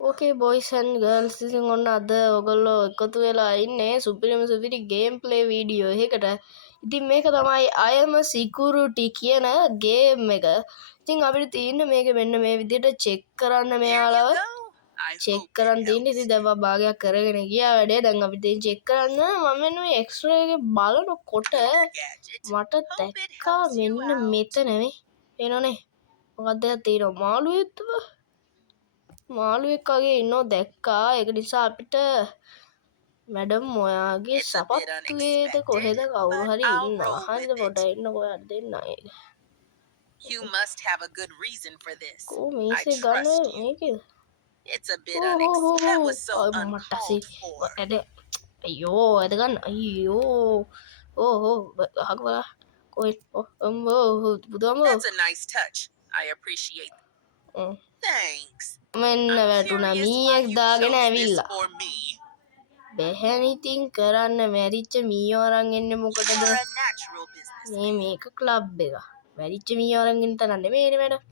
Okay, boys and girls, ඉතින් ඔන්න අද ඔයගොල්ලෝ එකතු වෙලා ඉන්නේ සුපිරි ගේම් ප්ලේ වීඩියෝ එකකට. ඉතින් මේක තමයි I am a security කියන ගේම් එක. ඉතින් අපිට තියෙන්නේ මේක මෙන්න මේ විදිහට චෙක් කරන්න මෙයාලව. චෙක් කරන්න තියෙන්නේ. ඉතින් දැන් මම භාගයක් කරගෙන ගියා වැඩේ. දැන් අපි තියෙන චෙක් කරන්න මම මෙන්න මේ එක්ස්රේ එකේ බලනකොට මට දැක්කා මෙන්න මෙතන නේ. එනෝනේ. මොකක්ද තියෙනවා මාළුවෙක්ද? මාළුවෙක් වගේ ඉන්නෝ දැක්කා. ඒක නිසා අපිට මැඩම් ඔයාගේ සපත්තුවේද කොහෙද කවුරු හරි ඉන්නවා. හරිද පොඩ්ඩක් එන්නකෝ ඔයාලා දෙන්න ඒක. You must have a good reason for this. කො මේසේ ගන්න මේකද? It's a bit unexpected. That was so මට්ටසි uncalled for. ඇද අයියෝ ඇද ගන්න අයියෝ ඕ අහක බලන්න කොයි බුදුම That's a nice touch. I appreciate it. Thanks. මෙන්න වැටුණා මීයක් දාගෙන ඇවිල්ලා For me. බැහැන ඉතින් කරන්න මැරිච්ච මීයෝ අරන් එන්නේ මොකටද You're a natural business. මේක ක්ලබ් එක මැරිච්ච මීයෝ අරන් එන්න තනන්නේ මේනේ මැඩම්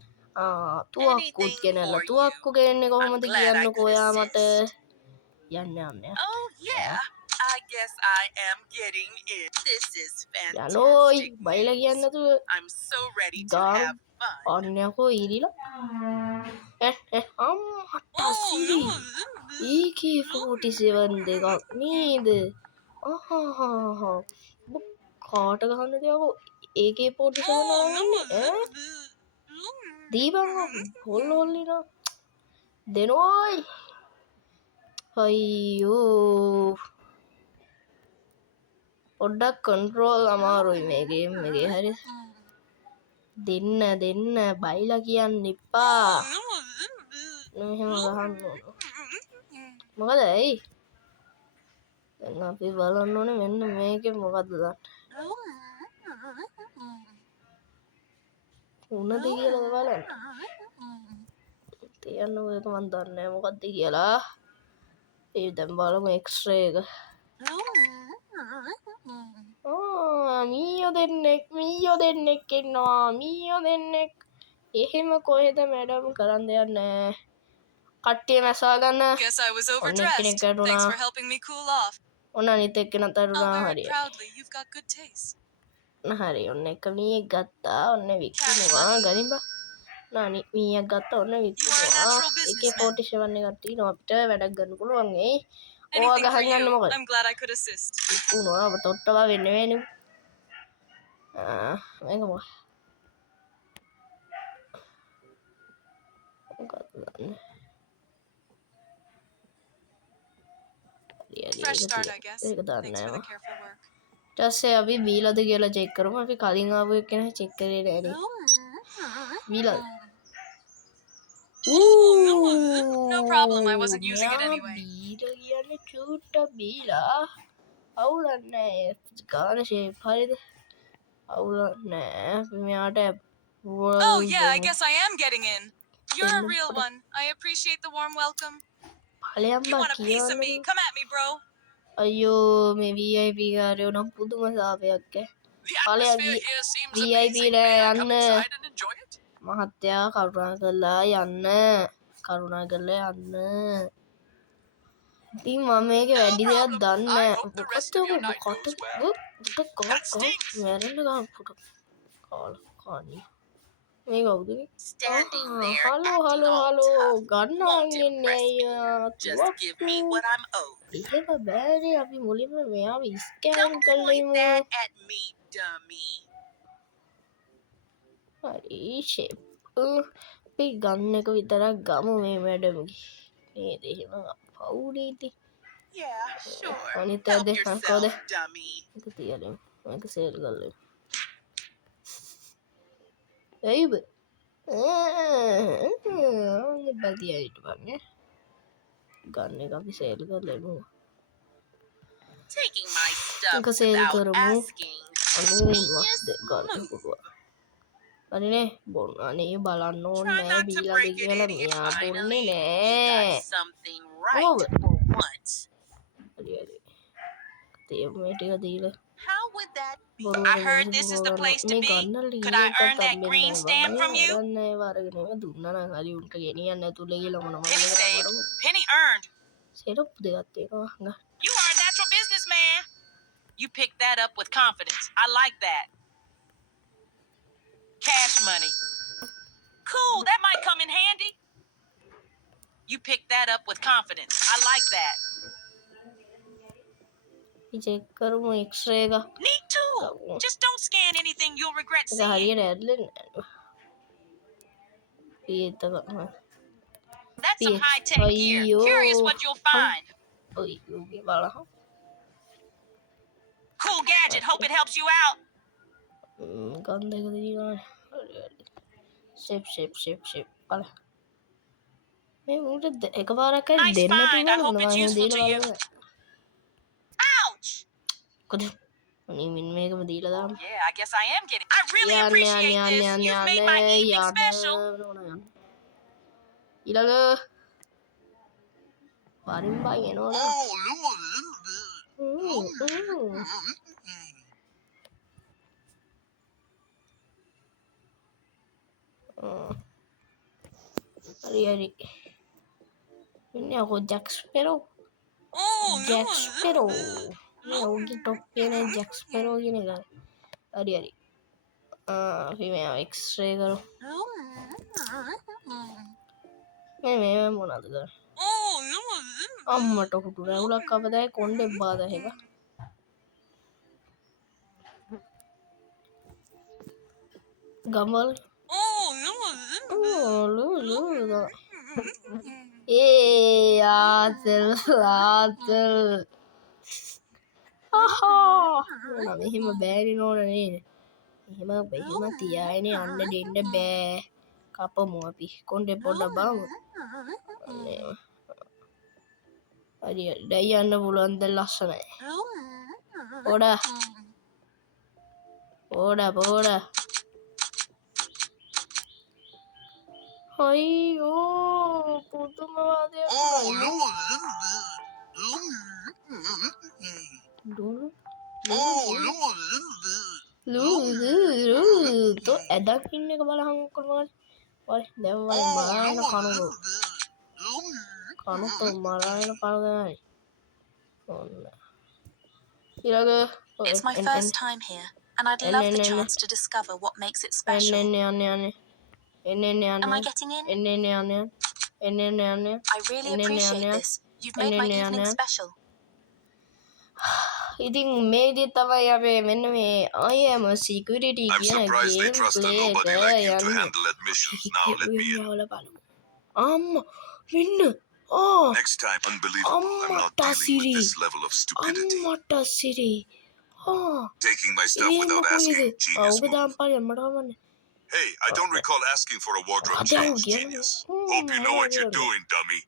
තුවක්කුත් ගෙනල්ලා තුවක්කු ගෙන්නේ කොහොමද කියන්නකෝ ඔයා මට යන්න යන්න Oh yeah. I guess I am getting it. This is යනෝයි fantastic. බයිලා කියන්න නැතුව I'm so ready to ගාන have fun. අන්නයකෝ ඉරිලා අම්මටසි AK-47 දෙකක් නේද කාට ගහන්න දෙයකෝ AK-47 නාගන්නේ දීපං හොල්ල හොල්ලින දෙනෝයි අයියෝ පොඩ්ඩක් කන්ට්‍රෝල් අමාරුයි මේ ගේම් එකේ හරි දෙන්න බයිලා කියන්න එපා මෙහෙම ගහන්න ඕන මොකද ඇයි දැන් අපි බලන්න ඕනේ මෙන්න මේකේ මොකද්ද දාන්න උනද කියලාද බලන්න තියන්න ඔයක මන් දන්නේ නැහැ මොකද්ද කියලා ඒ දැන් බලමු එක්ස්රේ එක මීයෝ දෙන්නෙක් ඉන්නවා මීයෝ දෙන්නෙක් එහෙම කොහෙද මැඩම් කරන් දෙයක් නැහැ කට්ටිය මැසා ගන්න Guess I was overdressed. Thanks for helping me cool off. ඔන්න අනිත් එක්කෙනා I'll තරුණා wear it හරියට proudly. You've got good taste. හරි ඔන්න එක මීයක් ගත්තා ඔන්න විකුණුවා ගනිබා නානි මීයක් ගත්තා ඔන්න විකුණුවා එකේ 47 එකක් තියෙනවා අපිට වැඩක් ගන්න පුළුවන් ඒ ඕවා Anything for ගහන් යන්න you. මොකද I'm glad I could assist. විකුණුවා ඔබ තොට්ටවා වෙන්නේ වෙන්නේ මේක මොකක්ද දන්නේ Fresh start, I guess. ඒක දන්නේ Thanks for the නැහැ careful work. ඊට පස්සේ අපි බීලාද කියලා චෙක් කරමු අපි කලින් ආපු එක්කෙනා චෙක් කරේ නෑනේ බීලාද No problem. I wasn't using it anyway. බීලා කියන්නේ චූට්ට බීලා අවුලක් නෑ ගාන ෂේප් හරිද අවුලක් නෑ අපි මෙයාට Oh yeah, I guess I am getting in. You're a real one. I appreciate the warm welcome. You ඵලයන්බා want a piece of me? කියන්න Come at me, bro. අයියෝ මේ VIP කාරයෝ නම් පුදුම සාපයක් The ඵලයක් atmosphere here seems VIP amazing. ට May I come යන්න inside and enjoy it? මහත්තයා කරුණා කරලා යන්න ඉතින් මම මේක වැඩි දෙයක් දන්නේ මැරෙන්න ගන්න පුට කාලකණී මේ කවුද Standing there, හලෝ ගන්නන් ඉන්නේ අයියා Just give me what I'm owed. එහෙම බෑනේ අපි මුලින්ම මෙයාව ස්කෑන් Don't කරලා point ඉමු that at me, dummy. හරි ෂේප් අපි ගන්න එක විතරක් ගමු මේ මැඩම්ගේ නේද එහෙම පවුනීති Yeah, sure. අනිත් Help අද yourself, කොද dummy. මේක තියලෙමු මේක සේල් කරලෙමු ඇයිබ බදියට බන්නේ ගන්න එක අපි සේල් කරලෙමු Taking my stuff මේක සේල් without කරමු asking. 90ක් ගන්න පුළුවන් අනේ බොන්න අනේ බලන්න Try ඕනේ not to බීලාද break it, කියලා idiot. මෙයා බොන්නේ Finally, you නෑ got something right Oh. for once. හරි තේම මේ ටික දීලා How would that be? බොරුවට I heard මිනිස්සු this is the බොරුවට place to මේ be. ගන්න Could I ලීයක් earn that ගන්න green stamp from you? ගන්න ඒව අරගෙන ඒව දුන්නා නම් හරි උන්ට ගෙනියන්න ඇතුලේ කියලා මොන Penny saved. earned. සෙරප්පු දෙකක් තියෙනවා. You are a natural businessman. You picked that up with confidence. I like that. Cash money. Cool, that might come in handy. You picked that up with confidence. I like that. Check කරමු X-ray එක. Neat tool. Just don't scan anything you'll regret ඒක seeing. හරියට ඇඩ්ලෙන්නේ නැහැ. That's some high-tech gear. Curious what you'll find. ඔයි යෝගේ බලහන්. Cool gadget. Hope it helps you out. ගන්ධ එක තියෙනවානේ. ෂෙප් බලන්න. මේ උන්ට එකපාරක් හරි Nice දෙන්න find. I තිබුණා hope මම it's එහෙම useful to දීලා you. බලන්න. Ouch. කොද මින් මේකම දීලා දාන්න. Yeah, I guess I am getting. I really appreciate this. You've made my evening special. ඊළඟ පරිම්බයි එනවනේ. හරි ඉන්නේ අකෝ ජැක්ස්පෙරෝ මේ ඔහුගේ ටොප් කියන ජැක්ස්පෙරෝ කියන එක හරි අපි මේ එක්ස්රේ කරමු මේ මොනවද කරන්නේ අම්මට හුටු රැවුලක් අපතයි කොණ්ඩේ බාදා එක ගමල් ආතල් මෙහෙම බෑරි නෝන නේද එහෙම තියාගෙන යන්න දෙන්න බෑ කපමු අපි කොණ්ඩේ පොඩ්ඩක් බලමු හරි දැන් යන්න පුළුවන් දැන් ලස්සනයි පොඩ අයියෝ පුදුම වාදයක් ලු ඇඩක් ඉන්න එක බලහන් කොල්මල් වල දැන් වල මරායන කනුත මරායන කනගානයි ඔන්න ඊළඟ It's my first time here, and I'd love the chance to discover what makes it special. Am I getting in? I really appreciate this. You've made my evening special. ඉතින් මේදී තමයි අපි මෙන්න මේ I am a security කියන game play එක අම්මා මෙන්න Next time, unbelievable. I'm not dealing with this level of stupidity. අම්මට සිරි Taking my stuff without asking. Genius ඔව් move. දාම් පාරේ අම්මට වමන්නේ Hey, I don't recall asking for a wardrobe change. Genius. Hope you know what you're doing, dummy.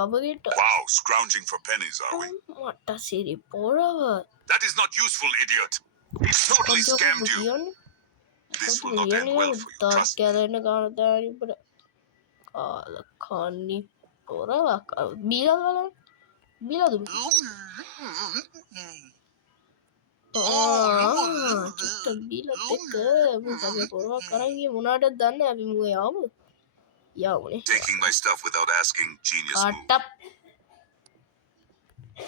අපගේට Wow, scrounging for pennies, are we? අම්මට සිරි පොරව That is not useful, idiot. He totally scammed you. This will not end well for you, trust me. කැරෙන ගානදාරිපට කාල කන්නි පොරවක් බීලා බලන්න බීලාද චුට්ට බීලත් එක්ක මොකද පොරවක් කරන් ගියේ මොනවටද දන්නේ අපි මොකද යවුනේ Taking my stuff without asking. Genius move. කට්ටප්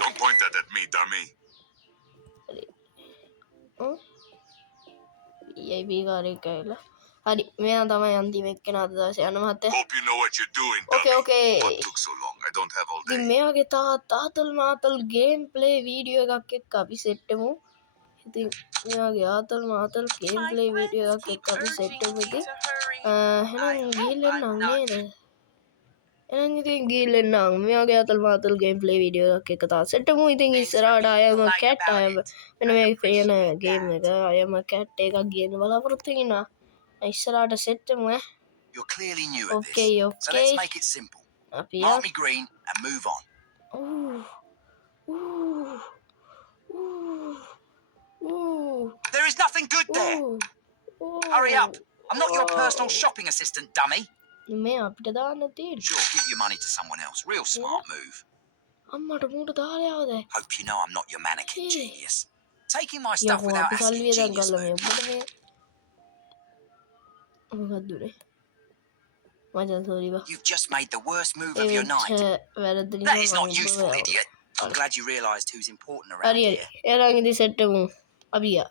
Don't point that at me, dummy. යයි බීගාරේ කයිලා හරි මෙයා තමයි අන්තිම එක්කෙනා අද දවසේ යන්න මහත්තයා Hope you know what you're doing, dummy. Okay. What took so long? I don't have all ඉතින් day. මේ වගේ තාතල් මාතල් ගේම් ප්ලේ වීඩියෝ එකක් එක්ක අපි සෙට් වෙමු ඉතින් මේ වගේ ආතල් මාතල් ගේම් ප්ලේ වීඩියෝ එකක් එක්ක අපි සෙට් වෙමු ඉතින් එහෙනම් ගිහින් එන්නම් නේද එහෙනම් ඉතින් ගිහින් එන්නම් මේ වගේ ආතල් මාතල් ගේම් ප්ලේ වීඩියෝ එකක් එක්ක තා සෙට් වෙමු ඉතින් ඉස්සරහට අයම කැට් අයම මෙන්න මේ පේන ගේම් එක අයම කැට් එකක් ගේන්න බලාපොරොත්තු වෙනවා ඉස්සරහට සෙට් වෙමු You're clearly new at Okay, this. So let's okay. make it simple. අපි Mark me green and move on. There is nothing good there. Hurry up. I'm not your personal shopping assistant, dummy. මේ අපිට දාන්න තියෙන Sure, give your money to someone else. Real smart move. අම්මට මූට දාලා ආවද Hope you know I'm not your mannequin Yeah. genius. Taking my stuff යකෝ without අපි asking. සල්ලි Genius ගන්න මේ move. ඔබට මේ මොකක්ද උනේ මචන් සෝරි බා You've just made the worst move A of your වෙච්ච night. වැරදි That නිසා is not මම useful, ඔබව idiot. I'm glad you realised who's important around හරි here. එයාලා ඉදි සෙට් එකමු අපි ගියා